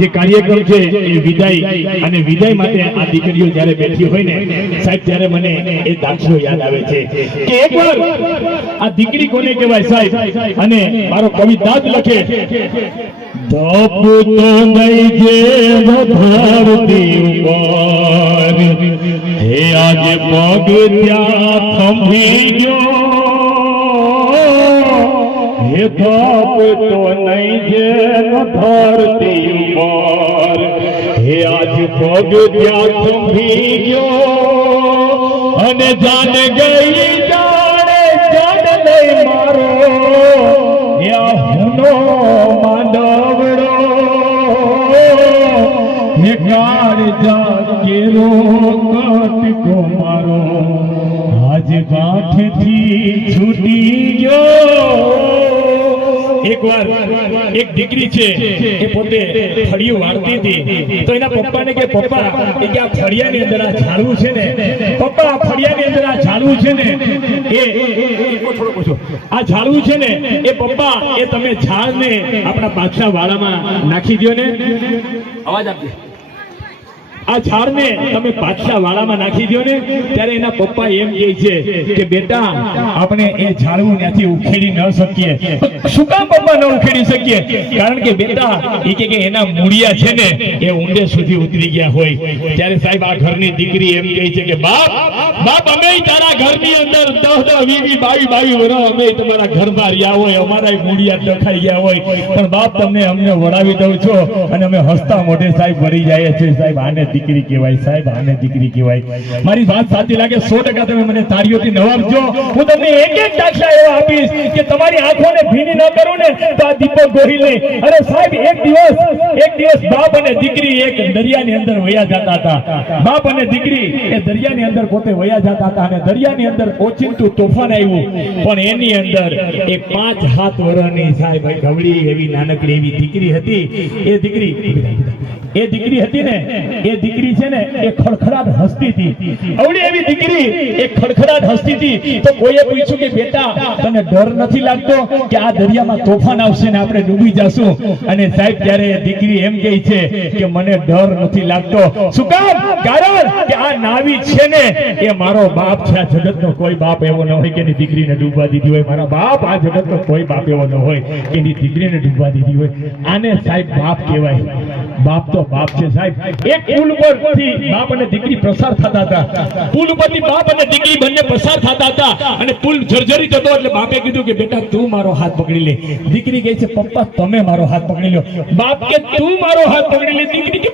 જે કાર્યક્રમ છે, એ વિદાય અને વિદાય માટે આ દીકરીઓ જ્યારે બેઠી હોય ને, સાહેબ, ત્યારે મને એ દાખલો યાદ આવે છે કે એકવાર આ દીકરી કોને કહેવાય સાહેબ? અને મારો કવિ દાદ લખે ધપ તો હે આજે પગ ત્યાં થંભી ગયો. હે ધપ તો નહીં જે ધરતી પર હે આજ પગ ત્યાં થંભી ગયો અને જાન ગઈ જાણે જાન લઈ મારો યા હુનો માંડવડો હે જાગેરો કટકો મારો આજ ગાંઠથી છૂટી ગયો એકવાર એક દીકરી છે, એ પોતે ફળિયું વાળતી હતી. તો એના પપ્પાને કે, પપ્પા, એ કે આ ફળિયાની અંદર આ ઝાડવું છે ને, પપ્પા, આ ફળિયાની અંદર આ ઝાડવું છે ને, એ આ ઝાડવું છે ને, એ પપ્પા, એ તમે ઝાડને આપણા પાછા વાળામાં નાખી દો ને. અવાજ આપજો. આ ઝાડને તમે પાછા વાળામાં નાખી દો ને, ત્યારે એના પપ્પા એમ કહે છે કે, બેટા, આપણે એ ઝાડવું ત્યાંથી ઉખેડી ન શકીએ. શું કામ પપ્પા ન ઉખેડી શકીએ? કારણ કે, બેટા, એ કે એના મૂળિયા છે ને, એ ઊંડે સુધી ઉતરી ગયા હોય. ત્યારે સાહેબ આ ઘરની દીકરી એમ કહે છે કે, બાપ બાપ, અમે તારા ઘરની અંદર દસ દસ વીવી બાવી બાવી વરો અમે તમારા ઘરમાં રહ્યા હોય, અમારા મૂળિયા દખાઈ ગયા હોય. પણ બાપ તમે અમને વડાવી દઉં છો અને અમે હસતા મોઢે સાહેબ ભરી જાય છે. સાહેબ, આને દીકરી કહેવાય સાહેબ, આને દીકરી કહેવાય. મારી વાત સાચી લાગે, સો ટકા તમે મને તાળીઓથી નવાબજો હું તમને એક એક દાખલા એવા આપીશ કે તમારી આંખોને ભીની ન કરું ને તો આ દીપક ગોહિલને અરે સાહેબ, એક દિવસ એક દિવસ બાપ અને દીકરી એક દરિયાની અંદર વયા જતા હતા. બાપ અને દીકરી એ દરિયાની અંદર પોતે વયા જતા હતા અને દરિયાની અંદર ઓચિંતું તોફાન આવ્યું. પણ એની અંદર એ પાંચ હાથ વરણની સાહેબ ગવળી એવી નાનકડી એવી દીકરી હતી. એ દીકરી એ દીકરી હતી ને, એ દીકરી છે ને, એ ખડખડાટ હસતી હતી. અવળી એવી દીકરી, એ ખડખડાટ હસતી હતી. તો કોઈએ પૂછ્યું કે, બેટા, તને ડર નથી લાગતો કે આ દરિયામાં તોફાન આવશે ને આપણે ડૂબી જશું? અને સાહેબ, ત્યારે દીકરી એમ કહે છે કે, મને ડર નથી લાગતો. શું કામ? કારણ કે આ નાવી છે ને, એ મારો બાપ છે. આ જગતનો કોઈ બાપ એવો ન હોય કે એની દીકરીને ડૂબવા દીધી હોય. મારા બાપ, આ જગતનો કોઈ બાપ એવો ન હોય કે એની દીકરીને ડૂબવા દીધી હોય. આને સાહેબ બાપ કહેવાય. બાપ તો બાપ છે સાહેબ. એક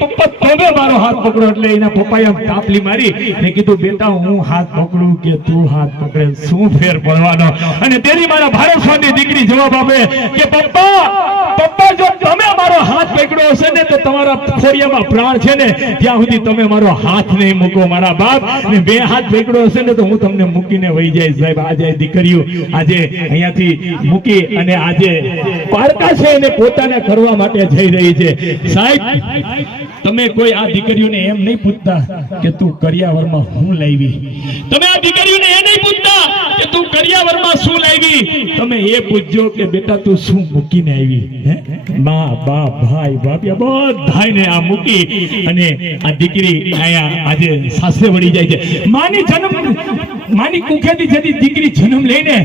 પપ્પા, તમે મારો હાથ પકડી એટલે એના પપ્પાએ તાપલી મારી કીધું, બેટા, હું હાથ પકડું કે તું હાથ પકડે? શું ફેર પડવાનો? અને તેની મારા ભારતની દીકરી જવાબ આપે કે, પપ્પા પપ્પા, જો તમે મારો હાથ પકડ્યો હશે ને તો તમારા ખોડિયામાં પ્રાણ છે ને, ત્યાં સુધી તમે મારો હાથ નહીં મૂકો, મારા બાપ. ને બે હાથ પકડ્યો હશે ને, તો હું તમને મૂકીને વહી જાય સાહેબ, આજે દીકરીઓ આજે અહીંયાથી મૂકી અને આજે પારકા છે એને પોતાને કરવા માટે જઈ રહી છે. સાહેબ, તમે કોઈ આ દીકરીઓને એમ નહીં પૂછતા કે તું કરિયાવરમાં હું લાવી? તમે આ દીકરીને એ નહીં પૂછતા કે તું કરિયાવરમાં શું લાવી? તમે એ પૂછજો કે બેટા તું શું મૂકીને આવી? હે? મા ભાઈ, ભાભી બધાને આ મૂકી અને આ દીકરી અહીંયા આજે સાસરે વળી જાય છે. માની જન્મ, માની કુખેથી જેથી દીકરી જન્મ લઈને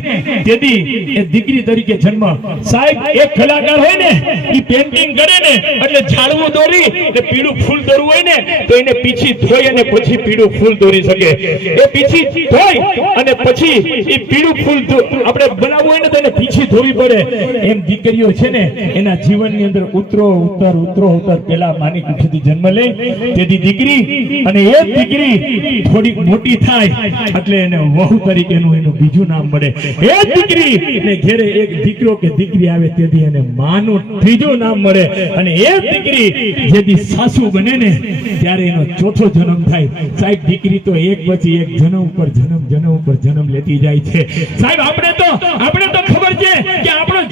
તેથી એ દીકરી તરીકે જન્મ. સાહેબ, એક કલાકાર હોય ને એ પેન્ટિંગ કરે ને, એટલે ઝાડવું દોરી ને પીળું ફૂલ દોરવું હોય ને, તો એને પીછી ધોઈ અને પછી પીળું ફૂલ દોરી શકે. એ પીછી ધોઈ અને પછી એ પીળું ફૂલ આપણે બનાવવું હોય ને તો એને પીછી ધોવી પડે. એમ દીકરીઓ છે ને, એના જીવનની અંદર ઉતરો, ઉતર ઉતરો, ઉતર. પેલા માની કુઠીથી જન્મ લે. તેથી દીકરી અને એ દીકરી થોડી મોટી થાય, એટલે એને વહુ તરીકેનું એનું બીજું નામ મળે. એ દીકરી ને ઘેરે એક દીકરો કે દીકરી આવે તેથી એને માનું ત્રીજું નામ મળે. અને એ દીકરી જેથી સાસુ બને ને, ત્યારે એનો ચોથો જન્મ થાય. સાહેબ, દીકરી તો એક પછી એક જન્મ ઉપર જન્મ જન્મ ઉપર જન્મ લેતી જાય છે. સાહેબ આપણે તો આપણે તો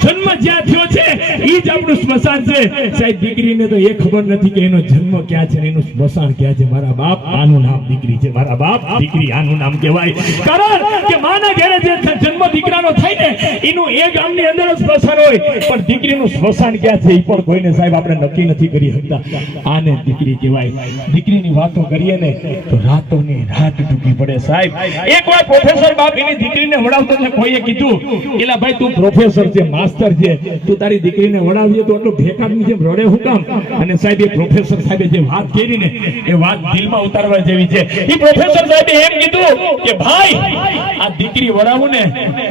જન્મ જ્યાં થયો છે એ જ આપણું સ્મશાન છે. સાહેબ, દીકરીને તો એ ખબર નથી કે એનો જન્મ ક્યાં છે એનું સ્મશાન ક્યાં છે? મારા બાપ આનું નામ દીકરી છે. મારા બાપ દીકરી આનું નામ કહેવાય. કારણ કે માના ઘરે જે જન્મ દીકરાનો થાય ને, એનું એ ગામની અંદર સ્મશાન હોય. પણ દીકરીનું સ્મશાન ક્યાં છે એ પણ કોઈને સાહેબ આપણે નક્કી નથી કરી શકતા. આને દીકરી કહેવાય. દીકરીની વાતો કરીએ ને, તો રાતોની રાત ડૂબી પડે સાહેબ. એકવાર પ્રોફેસર બાપ એની દીકરીને વડાવતો કોઈએ કીધું, એલા ભાઈ, તું પ્રોફેસર છે માસ્ટર છે. તું તારી દીકરીને વડાવીએ તો એટલું ભેકાની જેમ રડે હું કામ? અને સાહેબ, એ પ્રોફેસર સાહેબે જે વાત કરી ને એ વાત દિલમાં ઉતારવા જેવી છે. એ પ્રોફેસર સાહેબે એમ કીધું કે, ભાઈ, આ દીકરી વડાવું ને,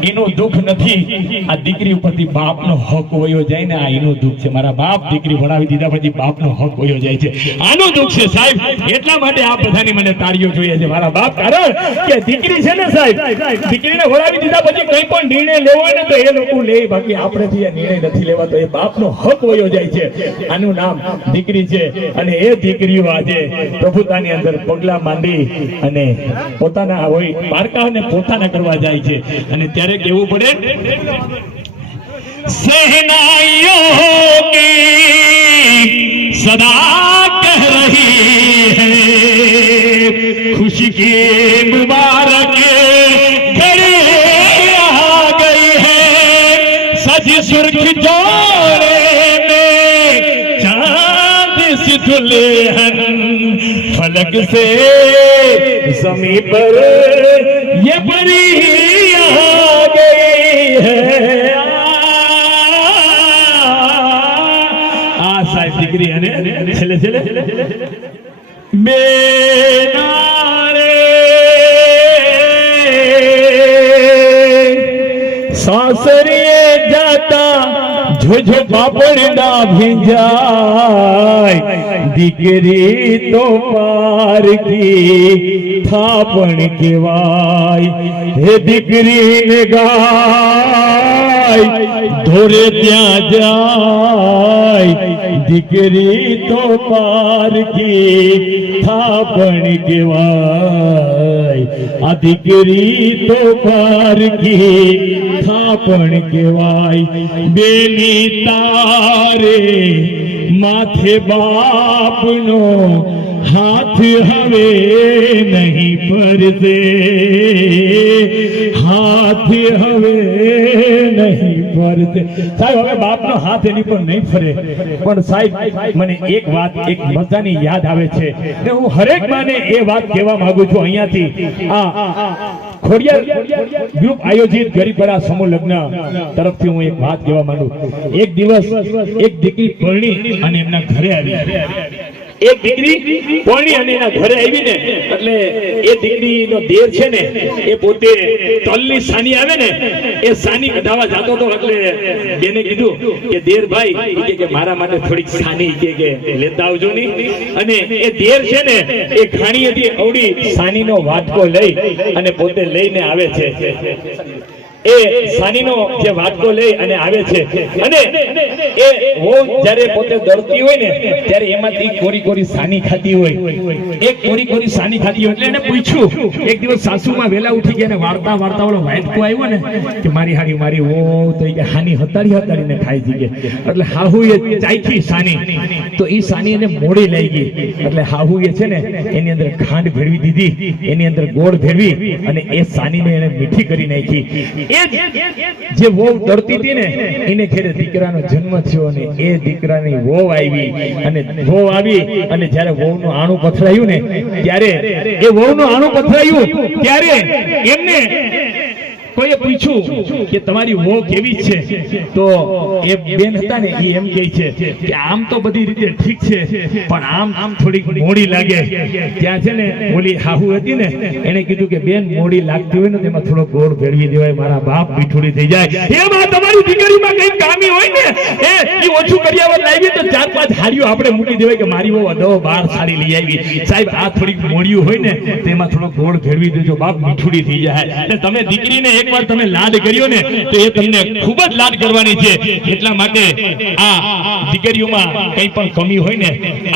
એનું દુઃખ નથી. આ દીકરી ઉપરથી બાપનો હક વયો જાય ને, આ એનું દુઃખ છે. મારા બાપ દીકરી વડાવી દીધા પછી બાપનો હક વયો જાય છે. આનું દુઃખ છે, સાહેબ. એટલા માટે આ બધાની મને તાળીઓ જોઈએ છે. મારા બાપ, કારણ કે દીકરી છે ને, સાહેબ, દીકરીને વડાવી દીધા પછી કઈ પણ નિર્ણય લેવો હોય ને તો એ લોકો લે, બાકી આપણેથી એ નિર્ણય નથી લેવાતો. એ બાપનો હક વયો જાય છે. આનું નામ દીકરી છે. અને એ દીકરીઓ આજે પ્રભુતાની અંદર પગલા માંડી અને પોતાના હોય પારકાઓને પોતાના કરવા જાય છે. અને ત્યારે કેવું પડે? સહનાઈઓ કી સદા કહી હૈ. ખુશી કે મુબારક जग से जमी पर ये परी आ गई है आ साहेब डिग्री है छेले छेले જોજો બાપડના ભીંજાય દીકરી તો પારકી થાપણ કેવાય હે દીકરીને ગાય, ધોરે ત્યાં જાય, દીકરી તો પારકી થાપણ કેવાય આ દીકરી તો પારકી થાપણ કહેવાય, બેની તારે માથે બાપનો હાથ હવે નહીં પરસે હાથ હવે નહીં ફરશે સાહેબ, હવે બાપનો હાથ એની પર નહીં ફરે. પણ સાહેબ, મને એક વાત, એક મજાની યાદ આવે છે. ને હું હરેક માને એ વાત કહેવા માંગુ છું અહીંયાથી. આ ગ્રુપ આયોજિત ગરીબરા સમૂહ લગ્ન તરફથી હું એક વાત કહેવા માંગુ એક દિવસ એક દીકરી પરણી અને એમના ઘરે આવી. એક દીકરી પરણી અને એના ઘરે આવીને, એટલે એ દીકરીનો દેર છે ને, એ પોતે તલની સાની આવે ને, એ સાની કઢાવા જતો હતો, એટલે બેને કીધું કે, દેર ભાઈ કે મારા માટે થોડીક સાની કે કે, લેતા આવજો ની. અને એ દેર છે ને, એ ખાણી હતી અવડી સાનીનો વાટકો લઈ અને પોતે લઈને આવે છે. એ સાનીનો જે વાટકો લઈ અને આવે છે. અને એ વહુ જ્યારે પોતે દળતી હોય ને, ત્યારે એમાંથી કોરી કોરી સાની ખાતી હોય. એક કોરી કોરી સાની ખાતી હોય એટલે એને પૂછ્યું. એક દિવસ સાસુમાં વેલા ઉઠી ગયા ને વાર્તા વાર્તા વાળો વાટકો આવ્યો ને, કે મારી હારી મારી વહુ તો કે હાની હતાડી હતાડીને ખાઈ છે ગઈ એટલે હાહુ એ ચાખી સાની. તો એ સાની એને મોડી લઈ ગઈ. એટલે હાહુ એ છે ને, એની અંદર ખાંડ ભેળવી દીધી. એની અંદર ગોળ ભેળવી અને એ સાનીને એને મીઠી કરી નાખી. જે વહુ ડરતી હતી ને, એને ઘેરે દીકરાનો જન્મ થયો અને એ દીકરાની વહુ આવી. અને વહુ આવી અને જ્યારે વહુનું આણું પથરાયું ને, ત્યારે એ વહુનું આણું પથરાયું, ત્યારે એમને કોઈએ પૂછ્યું કે તમારી વહુ કેવી છે? તો એ બેન હતા ને એમ કહે છે કે આમ તો બધી રીતે ઠીક છે, પણ આમ આમ થોડીક મોડી લાગે. ત્યાં છે ને, ઓલી હાહુ હતી ને, એને કીધું કે બેન, મોડી લાગતી હોય ને તેમાં થોડો ગોળ ભેળવી દેવાય, મારા બાપ મીઠુડી થઈ જાય. એમાં તમારી દીકરીમાં કઈ કામી હોય ને, એ ઓછું કર્યા લાવી, તો ચાર પાંચ હાડીઓ આપણે મૂકી દેવાય કે મારી વહુ અદો બાર સાડી લઈ આવી. સાહેબ, આ થોડીક મોડિયું હોય ને, તેમાં થોડો ગોળ ભેળવી દેજો, બાપ મીઠુડી થઈ જાય. એટલે તમે દીકરીને એક એકવાર તમે લાડ કર્યો ને, તો એ તમને ખૂબ જ લાડ કરવાની છે. એટલા માટે આ દીકરીઓમાં કંઈ પણ કમી હોય ને,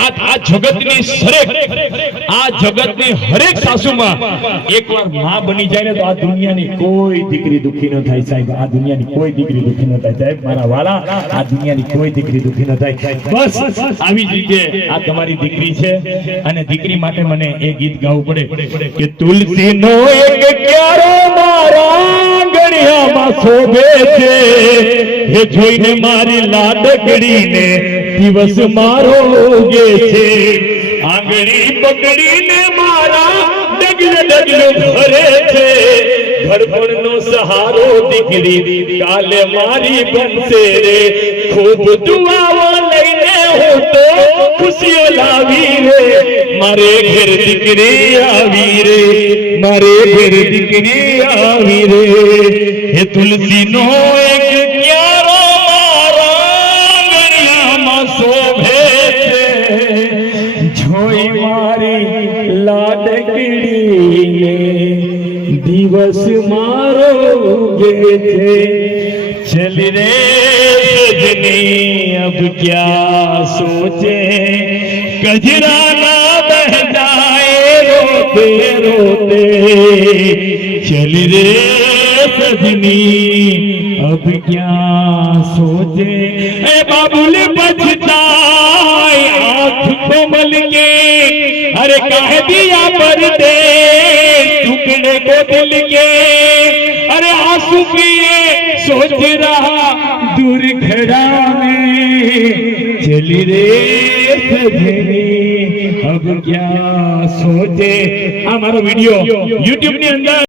આ જગતની સરેક આ જગતની હરેક સાસુમાં એકવારમાં બની જાય ને, તો આ દુનિયાની કોઈ દીકરી દુખી ન થાય સાહેબ. આ દુનિયાની કોઈ દીકરી દુખી ન થાય સાહેબ. મારા વાલા, આ દુનિયાની કોઈ દીકરી દુખી ન થાય. બસ, આવી જ રીતે આ તમારી દીકરી છે. અને દીકરી માટે મને એ ગીત ગાવું પડે કે, તુલસીનો એક ક્યારો મારા ગળિયામાં શોભે છે. એ જોઈને મારી લાડકડીને દિવસ મારો ઉગે છે. આંગળી પકડીને મારા ડગલે ડગલે ભરે છે. ઘડપણનો સહારો દીકરી કાલે મારી બનશે રે. ખૂબ દુઆઓ લઈને હું તો ખુશીઓ લાવી રે. મારે ઘેર દીકરી આવી રે મારે ઘેર દીકરી આવી રે હે તુલસીનો એક ક્યારો મારા ગળિયામાં શોભે છે જોઈ મારી લાડકડીને દિવસ મારો ઉગે છે ચલ રે સજની અબ ક્યા સોચે કજરા ના બહ જાए रोते रोते चल रे सजनी अब क्या सोचे ए बाबुल बचताए आँख को मल के अरे कह दिया परदे टुकड़े को दिल के बाबू की ये सोच रहा दूर खड़ा चली रे अब क्या सोचे हमारा वीडियो यूट्यूब ने अंदर